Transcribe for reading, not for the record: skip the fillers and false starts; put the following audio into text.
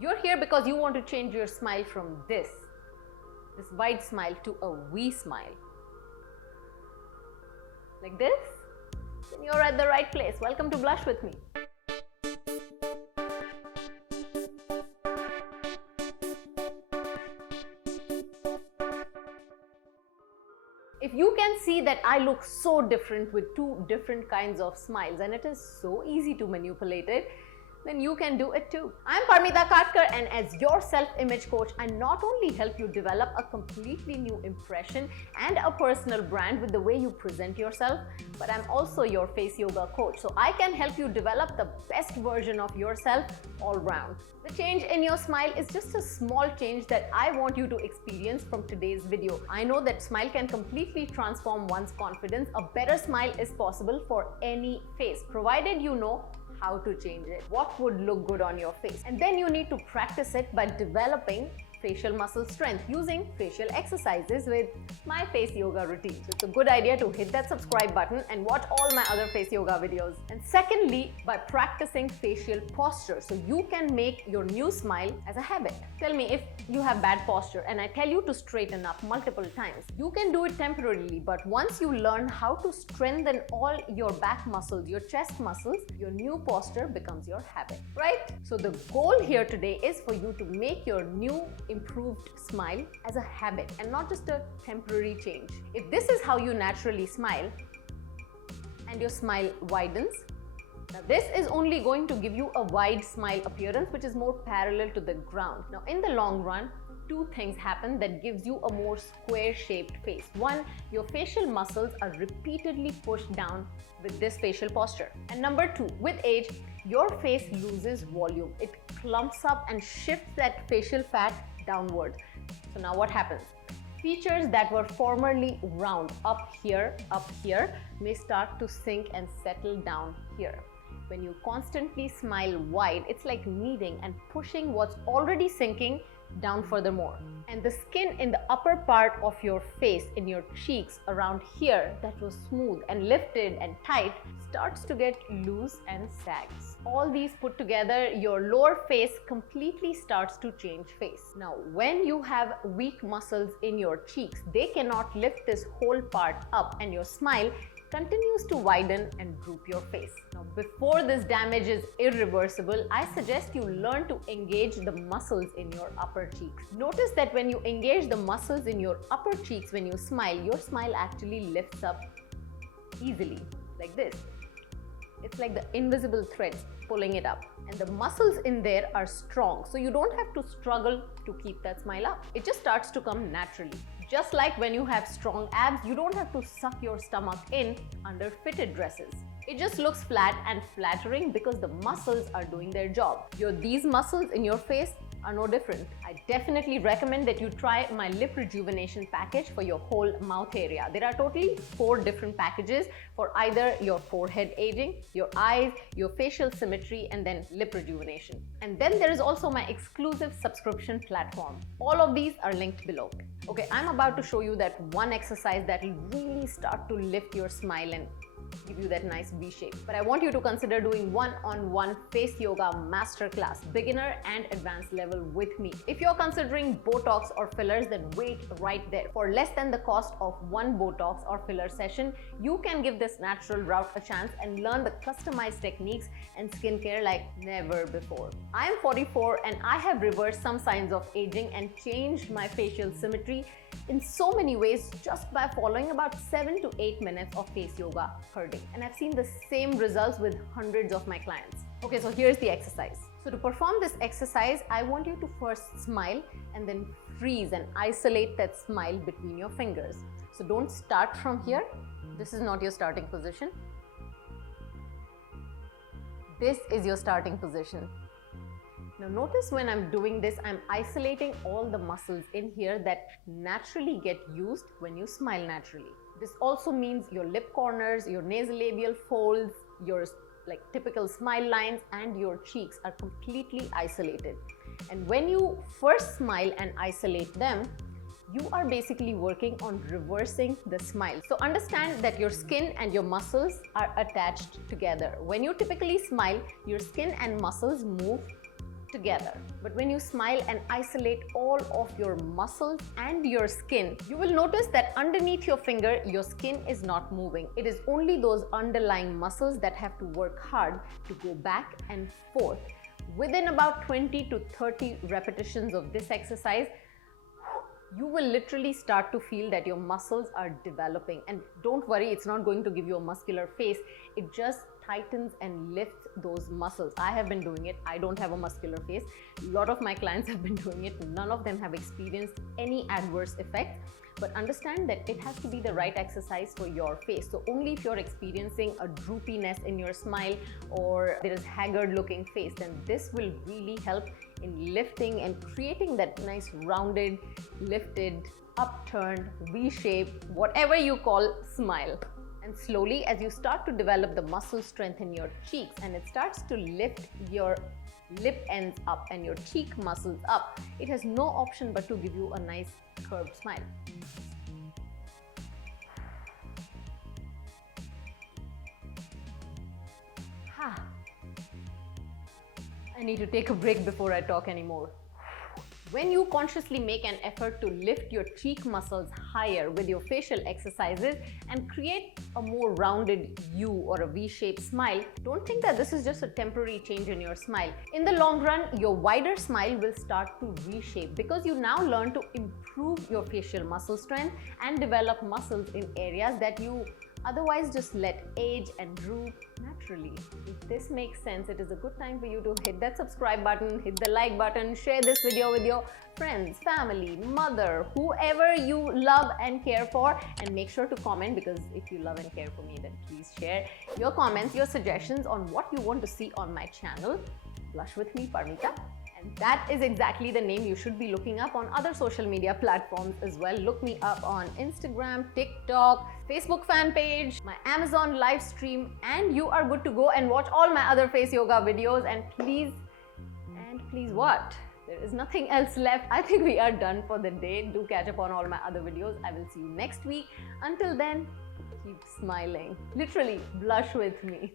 You're here because you want to change your smile from this wide smile to a V smile. Like this? Then you're at the right place. Welcome to Blush with me. If you can see that I look so different with two different kinds of smiles and it is so easy to manipulate it, then you can do it too. I'm Parmita and as your self-image coach, I not only help you develop a completely new impression and a personal brand with the way you present yourself, but I'm also your face yoga coach. So I can help you develop the best version of yourself all round. The change in your smile is just a small change that I want you to experience from today's video. I know that smile can completely transform one's confidence. A better smile is possible for any face, provided you know how to change it, what would look good on your face. And then you need to practice it by developing facial muscle strength using facial exercises with my face yoga routine. So it's a good idea to hit that subscribe button and watch all my other face yoga videos. And secondly, by practicing facial posture so you can make your new smile as a habit. Tell me if you have bad posture and I tell you to straighten up multiple times. You can do it temporarily, but once you learn how to strengthen all your back muscles, your chest muscles, your new posture becomes your habit, right? So the goal here today is for you to make your new improved smile as a habit and not just a temporary change. If this is how you naturally smile and your smile widens, now this is only going to give you a wide smile appearance which is more parallel to the ground. Now in the long run, two things happen that gives you a more square-shaped face. One, your facial muscles are repeatedly pushed down with this facial posture. And number two, with age, your face loses volume. It clumps up and shifts that facial fat downward. So now what happens? Features that were formerly round up here, may start to sink and settle down here. When you constantly smile wide, it's like kneading and pushing what's already sinking down furthermore. And the skin in the upper part of your face, in your cheeks around here that was smooth and lifted and tight, starts to get loose and sags. All these put together, your lower face completely starts to change face. Now, when you have weak muscles in your cheeks, they cannot lift this whole part up and your smile continues to widen and droop your face. Now, before this damage is irreversible, I suggest you learn to engage the muscles in your upper cheeks. Notice that when you engage the muscles in your upper cheeks when you smile, your smile actually lifts up easily, like this. It's like the invisible threads pulling it up. And the muscles in there are strong, so you don't have to struggle to keep that smile up. It just starts to come naturally. Just like when you have strong abs, you don't have to suck your stomach in under fitted dresses. It just looks flat and flattering because the muscles are doing their job. These muscles in your face are no different. I definitely recommend that you try my lip rejuvenation package for your whole mouth area. There are totally 4 different packages for either your forehead aging, your eyes, your facial symmetry, and then lip rejuvenation. And then there is also my exclusive subscription platform. All of these are linked below. Okay, I'm about to show you that one exercise that will really start to lift your smile and give you that nice V shape. But I want you to consider doing one-on-one face yoga masterclass, beginner and advanced level with me. If you're considering Botox or fillers, then wait right there. For less than the cost of one Botox or filler session, you can give this natural route a chance and learn the customized techniques and skincare like never before. I am 44 and I have reversed some signs of aging and changed my facial symmetry in so many ways just by following about 7 to 8 minutes of face yoga per day. And I've seen the same results with hundreds of my clients. Okay, so here's the exercise. So to perform this exercise, I want you to first smile and then freeze and isolate that smile between your fingers. So don't start from here. This is not your starting position. This is your starting position. Now notice when I'm doing this, I'm isolating all the muscles in here that naturally get used when you smile naturally. This also means your lip corners, your nasolabial folds, your typical smile lines and your cheeks are completely isolated. And when you first smile and isolate them, you are basically working on reversing the smile. So understand that your skin and your muscles are attached together. When you typically smile, your skin and muscles move together. But when you smile and isolate all of your muscles and your skin, you will notice that underneath your finger, your skin is not moving. It is only those underlying muscles that have to work hard to go back and forth. Within about 20 to 30 repetitions of this exercise, you will literally start to feel that your muscles are developing. And don't worry, it's not going to give you a muscular face. It just tightens and lifts those muscles. I have been doing it. I don't have a muscular face. A lot of my clients have been doing it. None of them have experienced any adverse effects. But understand that it has to be the right exercise for your face. So only if you're experiencing a droopiness in your smile or there is haggard looking face, then this will really help in lifting and creating that nice rounded, lifted, upturned, V-shaped, whatever you call smile. And slowly, as you start to develop the muscle strength in your cheeks and it starts to lift your lip ends up and your cheek muscles up, it has no option but to give you a nice curved smile. I need to take a break before I talk anymore. When you consciously make an effort to lift your cheek muscles higher with your facial exercises and create a more rounded U or a V-shaped smile, don't think that this is just a temporary change in your smile. In the long run, your wider smile will start to reshape because you now learn to improve your facial muscle strength and develop muscles in areas that you otherwise just let age and droop naturally. If this makes sense, it is a good time for you to hit that subscribe button, hit the like button, share this video with your friends, family, mother, whoever you love and care for, and make sure to comment, because if you love and care for me, then please share your comments, your suggestions on what you want to see on my channel, Blush with me, Parmita. That is exactly the name you should be looking up on other social media platforms as well. Look me up on Instagram, TikTok, Facebook fan page, my Amazon live stream, and you are good to go and watch all my other face yoga videos. And please what? There is nothing else left. I think we are done for the day. Do catch up on all my other videos. I will see you next week. Until then, keep smiling. Literally, blush with me.